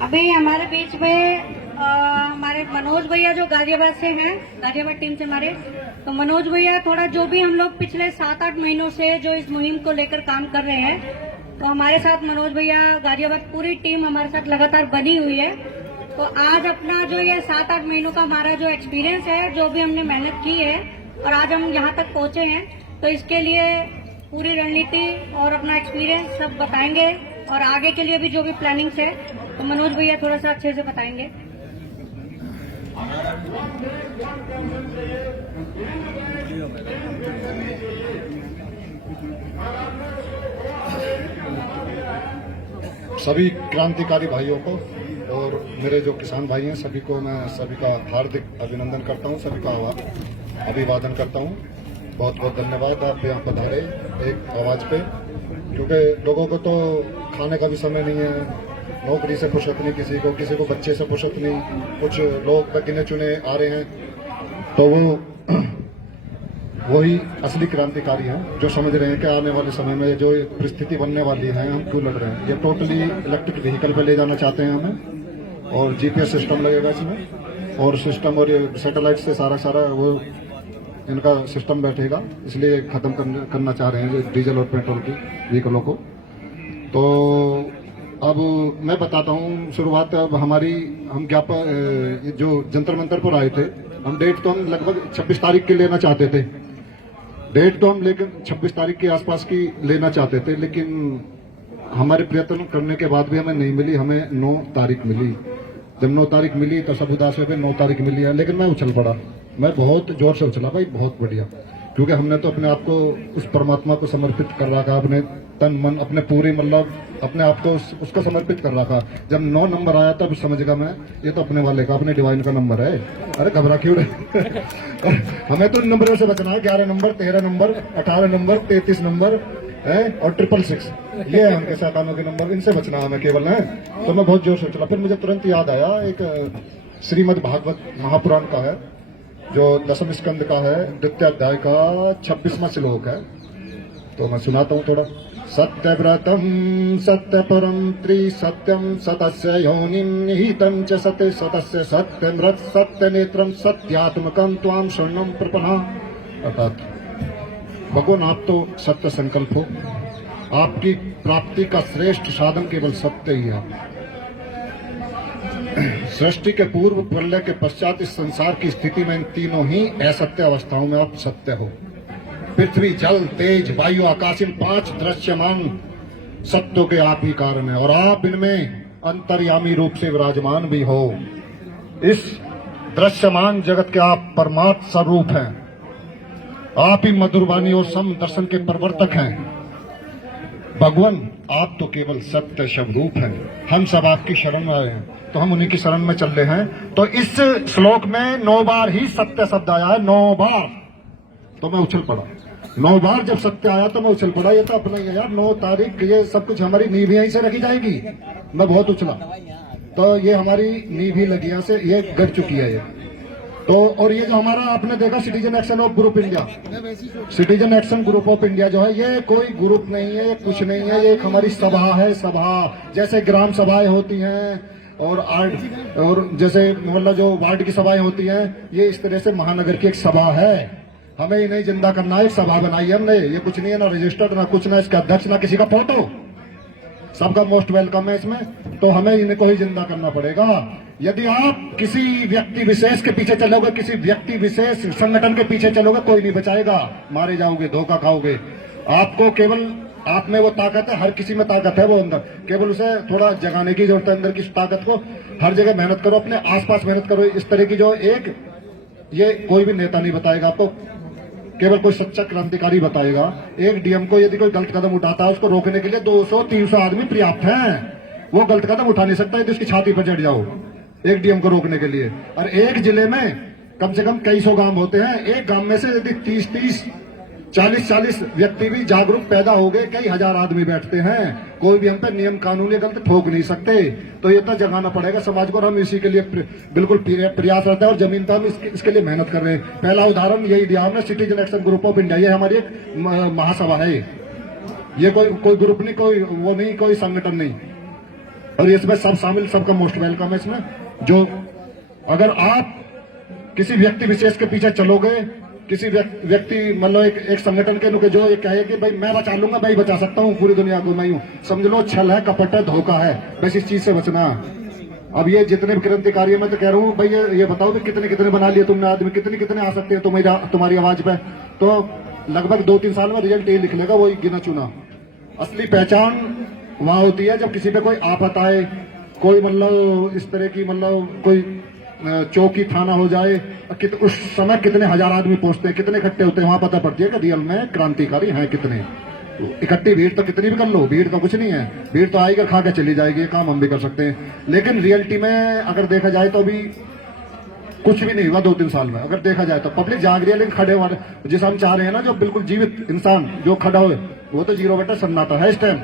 अभी हमारे बीच में हमारे मनोज भैया जो गाजियाबाद से हैं, गाजियाबाद टीम से हमारे, तो मनोज भैया थोड़ा जो भी हम लोग पिछले 7-8 महीनों से जो इस मुहिम को लेकर काम कर रहे हैं, तो हमारे साथ मनोज भैया गाजियाबाद पूरी टीम हमारे साथ लगातार बनी हुई है। तो आज अपना जो ये 7-8 महीनों का हमारा जो एक्सपीरियंस है, जो भी हमने मेहनत की है और आज हम यहाँ तक पहुंचे हैं, तो इसके लिए पूरी रणनीति और अपना एक्सपीरियंस सब बताएंगे और आगे के लिए भी जो भी प्लानिंग्स है, तो मनोज भैया थोड़ा सा अच्छे से बताएंगे। सभी क्रांतिकारी भाइयों को और मेरे जो किसान भाई हैं सभी को मैं सभी का हार्दिक अभिनंदन करता हूं, सभी का अभिवादन करता हूं। बहुत बहुत धन्यवाद आप यहाँ पधारे एक आवाज पे, क्योंकि लोगों को तो खाने का भी समय नहीं है, नौकरी से फुर्सत नहीं, किसी को बच्चे से फुर्सत नहीं, कुछ लोग गिने चुने आ रहे हैं, तो वो वही असली क्रांतिकारी हैं जो समझ रहे हैं कि आने वाले समय में जो परिस्थिति बनने वाली है हम क्यों लड़ रहे हैं। ये टोटली इलेक्ट्रिक व्हीकल पे ले जाना चाहते हैं हमें, और जीपीएस सिस्टम लगेगा इसमें, और सिस्टम और ये सैटेलाइट से सारा वो इनका सिस्टम बैठेगा, इसलिए खत्म करना चाह रहे हैं डीजल और पेट्रोल की व्हीकलों को। तो अब मैं बताता हूँ शुरुआत। अब हम जो जंतर मंतर पर आए थे, हम डेट तो हम लगभग 26 तारीख की लेना चाहते थे, डेट तो हम लेकिन 26 तारीख के आसपास की लेना चाहते थे, लेकिन हमारे प्रयत्न करने के बाद भी हमें नहीं मिली, हमें 9 तारीख मिली। जब 9 तारीख मिली तो सब उदास हुए, 9 तारीख मिली है, लेकिन मैं उछल पड़ा, मैं बहुत जोर से उछला भाई, बहुत बढ़िया, क्योंकि हमने तो अपने आप को उस परमात्मा को समर्पित कर रखा, अपने तन मन अपने पूरी मतलब अपने आप को उसको समर्पित कर रखा। जब 9 नंबर आया तब समझ गया मैं, ये तो अपने वाले का, अपने डिवाइन का नंबर है। अरे घबरा क्यों रहे हमें तो इन नंबरों से बचना है, 11 नंबर, 13 नंबर, 18 नंबर, 33 नंबर है और 666, ये है उनके शैतानों के नंबर, इनसे बचना हमें केवल है। तो मैं बहुत जोर से चला, फिर मुझे तुरंत याद आया एक श्रीमद् भागवत महापुराण का है, जो 10वें स्कंद का है, द्वितीय अध्याय का 26वां श्लोक है, तो मैं सुनाता हूँ थोड़ा। सत्यव्रतम सत्यपरम त्रिसत्यम सतस्य योनिं निहितं च सते सतस्य सत्यमृत सत्यनेत्रम सत्यात्मकं त्वां शरणं प्रपन्ना। अर्थात भगवान आप तो सत्य संकल्प हो, आपकी प्राप्ति का श्रेष्ठ साधन केवल सत्य ही है। सृष्टि के पूर्व, प्रलय के पश्चात इस संसार की स्थिति में इन तीनों ही असत्य अवस्थाओं में आप सत्य हो। पृथ्वी, जल, तेज, वायु, आकाश, इन 5 दृश्यमान सत्यों के आप ही कारण है, और आप इनमें अंतर्यामी रूप से विराजमान भी हो। इस दृश्यमान जगत के आप परमात्म स्वरूप हैं, आप ही मधुरवाणी और सम दर्शन के प्रवर्तक हैं। भगवान आप तो केवल सत्य स्वरूप हैं, हम सब आपकी शरण में आए हैं, तो हम उन्हीं की शरण में चल रहे हैं। तो इस श्लोक में 9 बार ही सत्य शब्द आया है, 9 बार, तो मैं उछल पड़ा। 9 बार जब सत्य आया तो मैं उछल पड़ा। ये तो अपना ही है यार, 9 तारीख, ये सब कुछ हमारी नींव यहीं से रखी जाएगी। मैं बहुत उछला, तो ये हमारी नींव ही लगी, यहाँ से ये गड़ चुकी है ये तो। और ये जो हमारा आपने देखा citizen action of group India, citizen action group of India जो है, ये कोई ग्रुप नहीं है, ये कुछ नहीं है, ये एक हमारी सभा है। सभा जैसे ग्राम सभाएं होती हैं और जैसे मतलब जो वार्ड की सभाएं होती हैं, ये इस तरह से महानगर की एक सभा है। हमें ही नहीं जिंदा करना है, एक सभा बनाई है हमने। ये कुछ नहीं है, ना रजिस्टर्ड, ना कुछ, ना इसका अध्यक्ष, ना किसी का फोटो, सबका मोस्ट वेलकम है इसमें। तो हमें इनको ही जिंदा करना पड़ेगा। यदि आप किसी व्यक्ति विशेष के पीछे चलोगे, किसी व्यक्ति विशेष संगठन के पीछे चलोगे, कोई नहीं बचाएगा, मारे जाओगे, धोखा खाओगे। आपको केवल आप में वो ताकत है, हर किसी में ताकत है, वो अंदर, केवल उसे थोड़ा जगाने की जरूरत है अंदर की ताकत को। हर जगह मेहनत करो, अपने आसपास मेहनत करो। इस तरह की जो एक, ये कोई भी नेता नहीं बताएगा आपको, केवल कोई सच्चा क्रांतिकारी बताएगा। एक डीएम को यदि कोई गलत कदम उठाता है, उसको रोकने के लिए 200-300 आदमी पर्याप्त हैं। वो गलत कदम उठा नहीं सकता यदि उसकी छाती पर चढ़ जाओ, एक डीएम को रोकने के लिए। और एक जिले में कम से कम कई 100 गांव होते हैं, एक गांव में से यदि 30-30, 40-40 व्यक्ति भी जागरूक पैदा हो गए, कई हजार आदमी बैठते हैं, कोई भी हम पे नियम कानून या गलत ठोक नहीं सकते। तो ये तो जगाना पड़ेगा समाज को, और हम इसी के लिए बिल्कुल प्रयास रहता है, और जमीन पर हम इसके लिए मेहनत कर रहे हैं। पहला उदाहरण यही दिया हमने, citizen action group of India, ये हमारी एक महासभा है। ये कोई ग्रुप नहीं, कोई वो नहीं, कोई संगठन नहीं। और इसमें सब शामिल, सबका मोस्ट वेलकम है इसमें। जो अगर आप किसी व्यक्ति विशेष के पीछे चलोगे, किसी व्यक्ति मतलब एक संगठन के नुके जो ये कहे कि भाई मैं बचा लूंगा, मैं ही बचा सकता हूँ पूरी दुनिया को, मैं हूँ, समझ लो छल है, कपट है, धोखा है। बस इस चीज से बचना। अब ये जितने भी क्रांतिकारी है, मैं तो कह रहा हूँ भाई ये बताओ कि कितने कितने बना लिए तुमने आदमी, कितने कितने आ सकते हैं तुम्हारी आवाज पे। तो लगभग 2-3 साल में रिजल्ट ये लिख लेगा, वही गिना चुना। असली पहचान वहां होती है जब किसी पे कोई आफत आए, कोई मतलब इस तरह की मतलब कोई चौकी थाना हो जाए, उस समय कितने हजार आदमी पहुंचते हैं, कितने इकट्ठे होते हैं, वहां पता पड़ती है कि रियल में क्रांतिकारी हैं कितने। इकट्ठी भीड़ तो कितनी भी कर लो, भीड़ तो कुछ नहीं है, भीड़ तो आएगी खा के चली जाएगी, ये काम हम भी कर सकते हैं। लेकिन रियलिटी में अगर देखा जाए तो अभी कुछ भी नहीं हुआ 2-3 साल में। अगर देखा जाए तो पब्लिक जाग रही है, लेकिन खड़े वाले जिसे हम चाह रहे हैं ना, जो बिल्कुल जीवित इंसान जो खड़ा हो, वो तो 0 सन्नाटा है इस टाइम।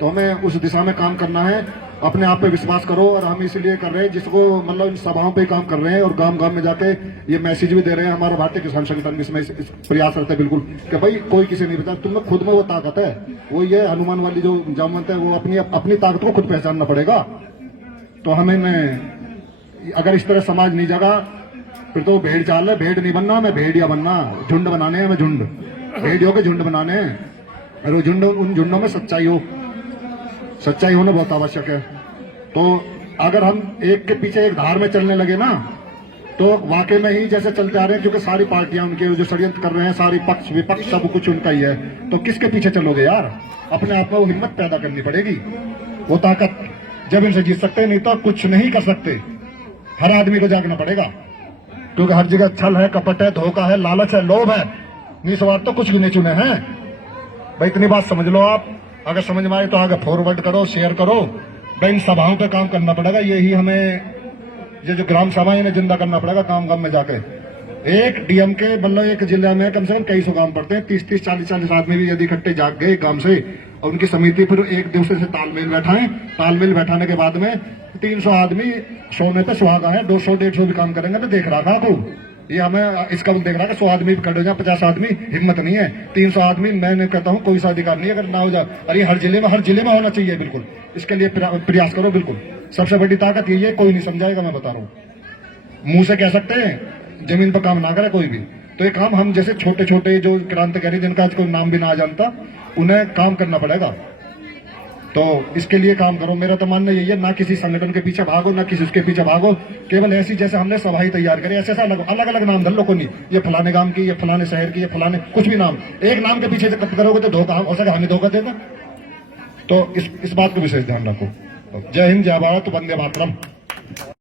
तो हमें उस दिशा में काम करना है। अपने आप पे विश्वास करो, और हम इसलिए कर रहे हैं जिसको मतलब इन सभाओं पे काम कर रहे हैं और गांव गांव में जाके ये मैसेज भी दे रहे हैं। हमारा भारतीय किसान संगठन भी इसमें इस प्रयास करता है बिल्कुल कि भाई कोई किसी नहीं बता, तुम्हें खुद में वो ताकत है, वो ये हनुमान वाली जो जामवंत है, वो अपनी ताकत को खुद पहचानना पड़ेगा। तो हमें अगर इस तरह समाज नहीं जगा, फिर तो भेड़ चाल है, भेड़ नहीं बनना, मैं भेड़िया बनना, झुंड बनाने हैं, मैं झुंड भेड़ियों के झुंड बनाने हैं। और वो झुंड, उन झुंडों में सच्चाई होना बहुत आवश्यक है। तो अगर हम एक के पीछे एक धार में चलने लगे ना, तो वाकई में ही जैसे चलते आ रहे हैं, क्योंकि सारी पार्टियां उनके जो षड्यंत्र कर रहे हैं, सारी पक्ष विपक्ष सब कुछ उनका ही है, तो किसके पीछे चलोगे यार? अपने आप में वो हिम्मत पैदा करनी पड़ेगी, वो ताकत जब इनसे जीत सकते हैं, नहीं तो कुछ नहीं कर सकते। हर आदमी को जागना पड़ेगा, क्योंकि हर जगह छल है, कपट है, धोखा है, लालच है, लोभ है, निस्वार्थ तो कुछ भी नहीं चुने हैं भाई। इतनी बात समझ लो आप। अगर समझ में आए तो आगे फॉरवर्ड करो, शेयर करो भाई। इन सभाओं पे काम करना पड़ेगा, यही हमें ये जो ग्राम सभाएं इन्हें जिंदा करना पड़ेगा गांव गांव में जाके। एक डीएम के मतलब एक जिले में कम से कम कई सौ गांव पड़ते हैं, 30-30, 40-40 आदमी भी यदि इकट्ठे जाग गए गांव से, और उनकी समिति फिर एक दूसरे से तालमेल बैठाएं, तालमेल बैठाने के बाद में 300 आदमी सोने पे सुहागा है, 200-150 भी काम करेंगे तो देख रहा था ये हमें इसका देख रहा है। 100 आदमी खड़े हो जाए, 50 आदमी हिम्मत नहीं है, 300 आदमी मैंने कहता हूँ कोई सा अधिकार नहीं अगर ना हो जाए। और ये हर जिले में होना चाहिए बिल्कुल। इसके लिए प्रयास करो बिल्कुल। सबसे बड़ी ताकत यही है, कोई नहीं समझाएगा, मैं बता रहा हूँ। मुंह से कह सकते हैं, जमीन पर काम ना करे कोई भी। तो ये काम हम जैसे छोटे छोटे जो क्रांतिकारी जिनका आज कोई नाम भी ना आ जानता, उन्हें काम करना पड़ेगा। तो इसके लिए काम करो। मेरा तो मानना यही है, ना किसी संगठन के पीछे भागो, ना किसी उसके पीछे भागो। केवल ऐसी जैसे हमने सभा ही तैयार करी, ऐसे अलग अलग नाम धर लो, को नहीं ये फलाने गांव की, ये फलाने शहर की, ये फलाने कुछ भी नाम, एक नाम के पीछे करोगे तो धोखा हो सके, हमें धोखा देगा। तो इस बात को विशेष ध्यान रखो। जय हिंद, जय भारत, वंदे मातरम।